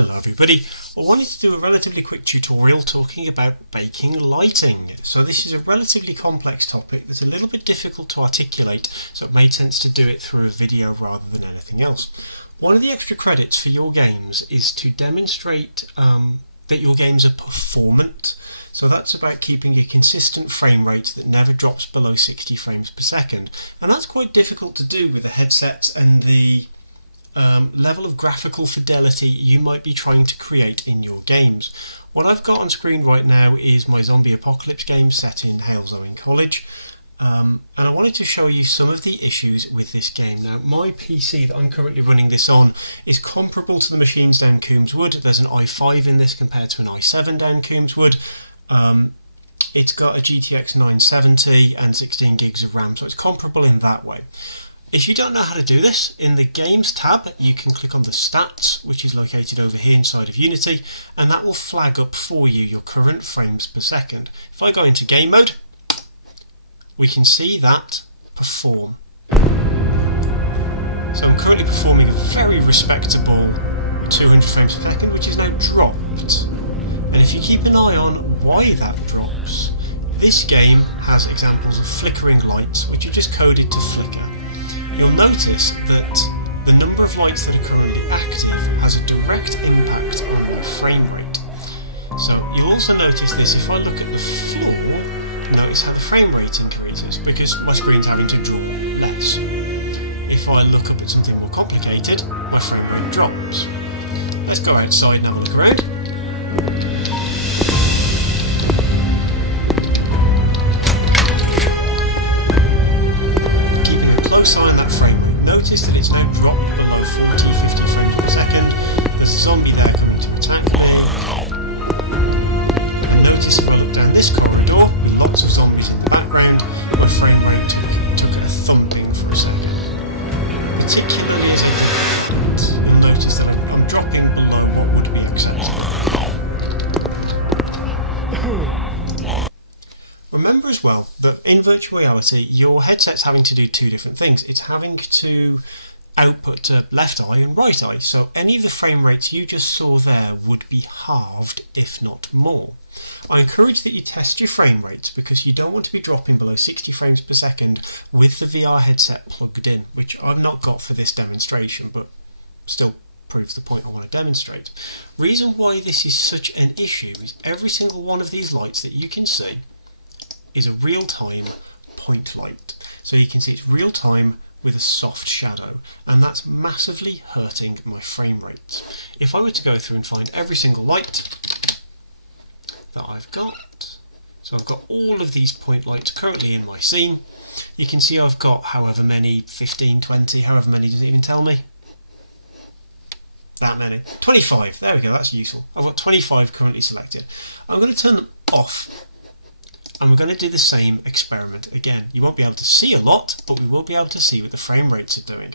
Hello everybody, I wanted to do a relatively quick tutorial talking about baking lighting. So this is a relatively complex topic that's a little bit difficult to articulate, so it made sense to do it through a video rather than anything else. One of the extra credits for your games is to demonstrate that your games are performant. So that's about keeping a consistent frame rate that never drops below 60 frames per second. And that's quite difficult to do with the headsets and the level of graphical fidelity you might be trying to create in your games. What I've got on screen right now is my zombie apocalypse game set in Halesowen College, and I wanted to show you some of the issues with this game. Now, my PC that I'm currently running this on is comparable to the machines down Coombswood. There's an i5 in this compared to an i7 down Coombswood. It's got a GTX 970 and 16 gigs of RAM, so it's comparable in that way. If you don't know how to do this, in the Games tab you can click on the Stats, which is located over here inside of Unity, and that will flag up for you your current frames per second. If I go into Game Mode, we can see that perform. So I'm currently performing a very respectable 200 frames per second, which is now dropped. And if you keep an eye on why that drops, this game has examples of flickering lights, which are just coded to flicker. You'll notice that the number of lights that are currently active has a direct impact on the frame rate. So you'll also notice this if I look at the floor, notice how the frame rate increases because my screen's having to draw less. If I look up at something more complicated, my frame rate drops. Let's go outside and have a look around. Sign that frame rate. Notice that it's now dropped below 40-50 frames per second. There's a zombie there coming to attack me. And notice if I look down this corridor with lots of zombies in the background, my frame rate took a thumping for a second. Particularly as you'll notice that I'm dropping below what would be acceptable. Remember as well that in virtual reality your headset's having to do two different things. It's having to output to left eye and right eye, so any of the frame rates you just saw there would be halved, if not more. I encourage that you test your frame rates because you don't want to be dropping below 60 frames per second with the VR headset plugged in, which I've not got for this demonstration, but still proves the point I want to demonstrate. Reason why this is such an issue is every single one of these lights that you can see is a real-time point light. So you can see it's real-time with a soft shadow, and that's massively hurting my frame rates. If I were to go through and find every single light that I've got, so I've got all of these point lights currently in my scene, you can see I've got however many, 15, 20, however many does it even tell me? That many. 25, there we go, that's useful. I've got 25 currently selected. I'm going to turn them off. And we're going to do the same experiment again. You won't be able to see a lot, but we will be able to see what the frame rates are doing.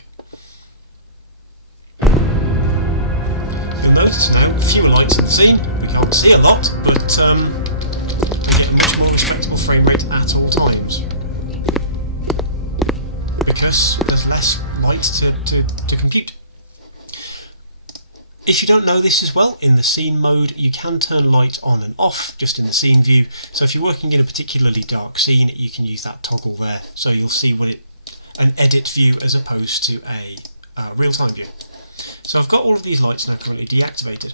You'll notice now, fewer lights in the scene. We can't see a lot, but get a much more respectable frame rate at all times. Because there's less light to compute. If you don't know this as well, in the scene mode you can turn light on and off just in the scene view. So if you're working in a particularly dark scene, you can use that toggle there. So you'll see an edit view as opposed to a real-time view. So I've got all of these lights now currently deactivated.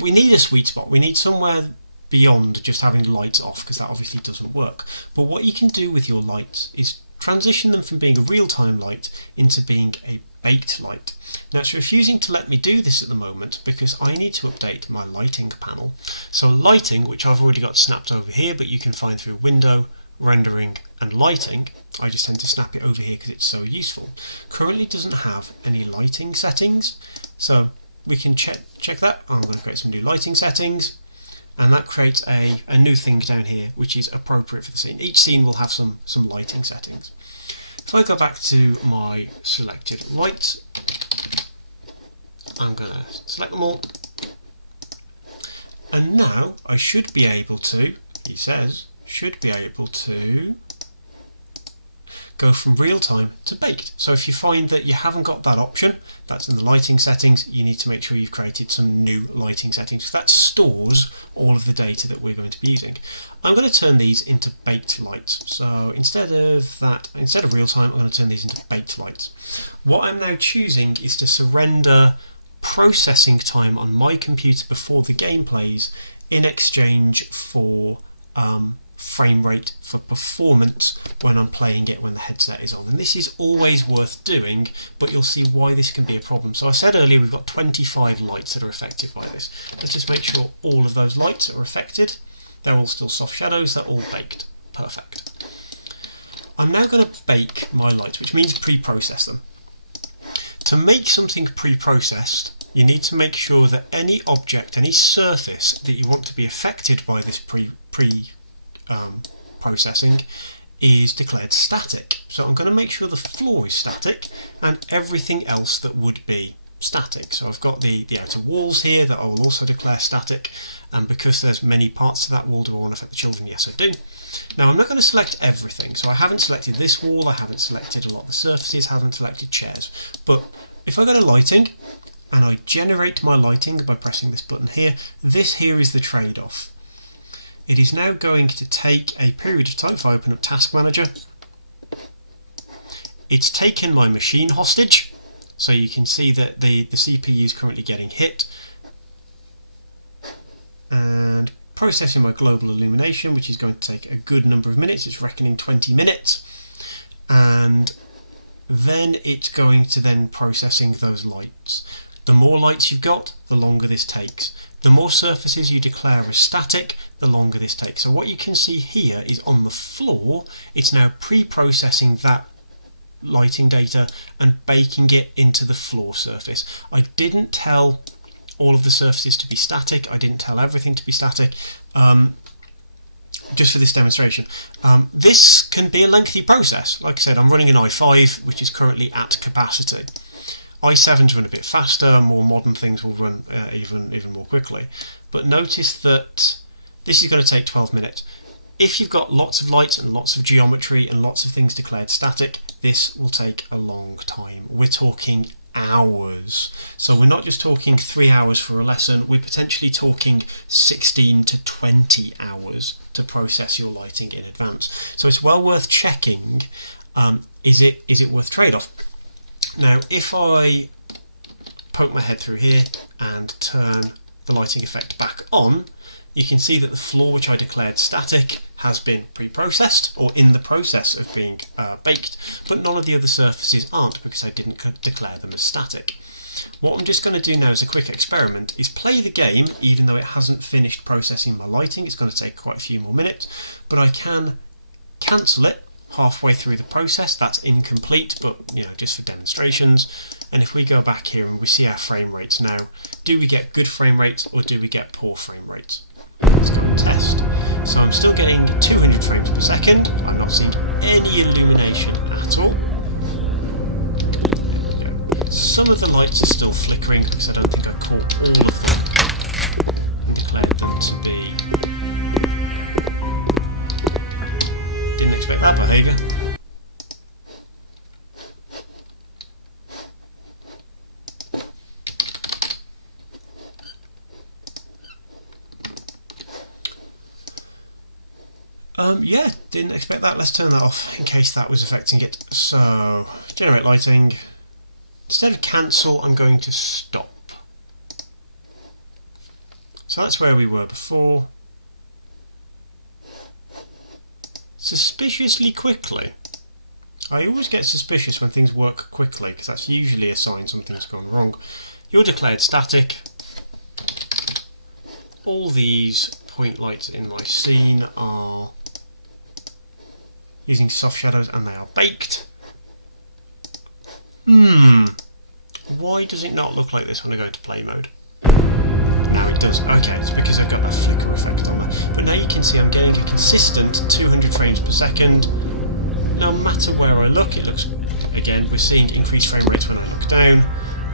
We need a sweet spot. We need somewhere beyond just having lights off, because that obviously doesn't work. But what you can do with your lights is transition them from being a real-time light into being a baked light. Now it's refusing to let me do this at the moment because I need to update my lighting panel. So lighting, which I've already got snapped over here, but you can find through Window, Rendering and Lighting, I just tend to snap it over here because it's so useful, currently doesn't have any lighting settings. So we can check that. I'm going to create some new lighting settings, and that creates a new thing down here which is appropriate for the scene. Each scene will have some lighting settings. If I go back to my selected lights, I'm going to select them all, and now I should be able to, he says, go from real time to baked. So if you find that you haven't got that option, that's in the lighting settings, you need to make sure you've created some new lighting settings. That stores all of the data that we're going to be using. I'm going to turn these into baked lights. So instead of real time, I'm going to turn these into baked lights. What I'm now choosing is to surrender processing time on my computer before the game plays in exchange for frame rate, for performance when I'm playing it when the headset is on. And this is always worth doing, but you'll see why this can be a problem. So I said earlier we've got 25 lights that are affected by this. Let's just make sure all of those lights are affected. They're all still soft shadows, they're all baked. Perfect. I'm now going to bake my lights, which means pre-process them. To make something pre-processed, you need to make sure that any object, any surface that you want to be affected by this processing is declared static. So I'm going to make sure the floor is static and everything else that would be static. So I've got the outer walls here that I will also declare static, and because there's many parts to that wall, do I want to affect the children? Yes, I do. Now I'm not going to select everything, so I haven't selected this wall, I haven't selected a lot of the surfaces, haven't selected chairs, but if I go to lighting and I generate my lighting by pressing this button here, this here is the trade-off. It is now going to take a period of time. If I open up Task Manager, it's taken my machine hostage, so you can see that the CPU is currently getting hit, and processing my global illumination, which is going to take a good number of minutes. It's reckoning 20 minutes, and then it's going to then processing those lights. The more lights you've got, the longer this takes. The more surfaces you declare as static, the longer this takes. So what you can see here is on the floor, it's now pre-processing that lighting data and baking it into the floor surface. I didn't tell all of the surfaces to be static, I didn't tell everything to be static, just for this demonstration. This can be a lengthy process. Like I said, I'm running an i5 which is currently at capacity. i7s run a bit faster, more modern things will run even more quickly. But notice that this is going to take 12 minutes. If you've got lots of lights and lots of geometry and lots of things declared static, this will take a long time. We're talking hours. So we're not just talking 3 hours for a lesson, we're potentially talking 16 to 20 hours to process your lighting in advance. So it's well worth checking, is it worth trade-off? Now if I poke my head through here and turn the lighting effect back on, you can see that the floor, which I declared static, has been pre-processed or in the process of being baked, but none of the other surfaces aren't because I didn't declare them as static. What I'm just going to do now as a quick experiment is play the game, even though it hasn't finished processing my lighting. It's going to take quite a few more minutes, but I can cancel it halfway through the process. That's incomplete, but just for demonstrations. And if we go back here and we see our frame rates now, do we get good frame rates or do we get poor frame rates? Let's go and test. So I'm still getting 200 frames per second. I'm not seeing any illumination at all. Some of the lights are still flickering because I don't think I caught all of them and declared them to be. Didn't expect that behaviour. Yeah, didn't expect that. Let's turn that off in case that was affecting it. So, generate lighting. Instead of cancel, I'm going to stop. So that's where we were before. Suspiciously quickly. I always get suspicious when things work quickly, because that's usually a sign something's gone wrong. You're declared static. All these point lights in my scene are using soft shadows and they are baked. Why does it not look like this when I go into play mode? Now it does. Okay, it's because I've got that flicker effect on there. But now you can see I'm getting a consistent 200 frames per second. No matter where I look, it looks, again, we're seeing increased frame rates when I look down,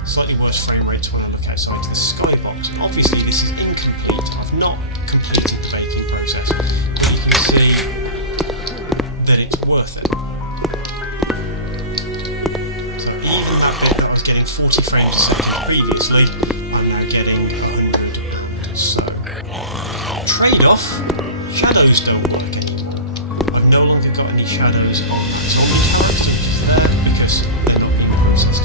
slightly worse frame rates when I look outside to the skybox. Obviously this is incomplete. I've not completed the baking process. But you can see that it's worth it. 40 frames a second previously, I'm now getting 100. So, trade-off, shadows don't work anymore. I've no longer got any shadows on that zombie character, which is there, because they're not being processed.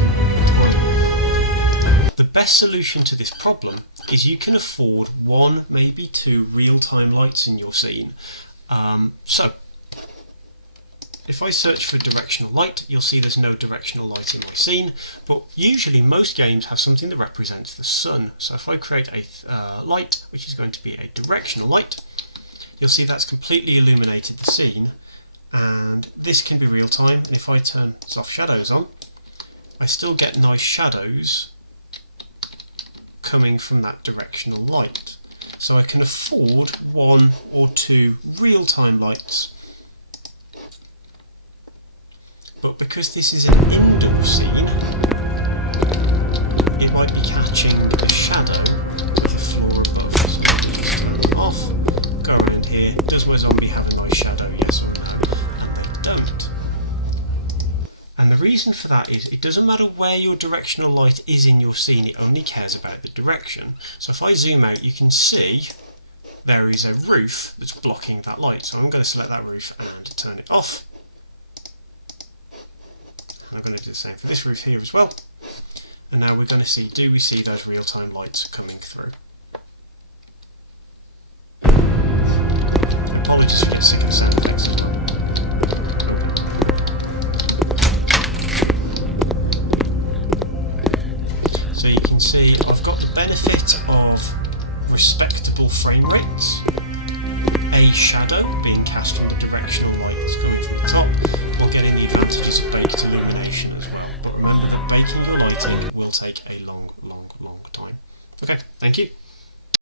The best solution to this problem is you can afford 1, maybe 2 real-time lights in your scene. So, if I search for directional light, you'll see there's no directional light in my scene, but usually most games have something that represents the sun. So if I create a light, which is going to be a directional light, you'll see that's completely illuminated the scene, and this can be real time, and if I turn soft shadows on, I still get nice shadows coming from that directional light. So I can afford 1 or 2 real-time lights. But because this is an indoor scene, it might be catching a shadow with the floor above. So turn them off, go around here, does my zombie have a nice shadow, yes or no? And they don't. And the reason for that is it doesn't matter where your directional light is in your scene, it only cares about the direction. So if I zoom out, you can see there is a roof that's blocking that light. So I'm going to select that roof and turn it off. I'm going to do the same for this roof here as well. And now we're going to see, do we see those real-time lights coming through? Apologies for getting sick of the sound effects as well. So you can see I've got the benefit of respectable frame rates, a shadow being cast on the directional light that's coming from the top, while getting the advantages of baked illumination as well. But remember that baking your lighting will take a long time. Okay, thank you.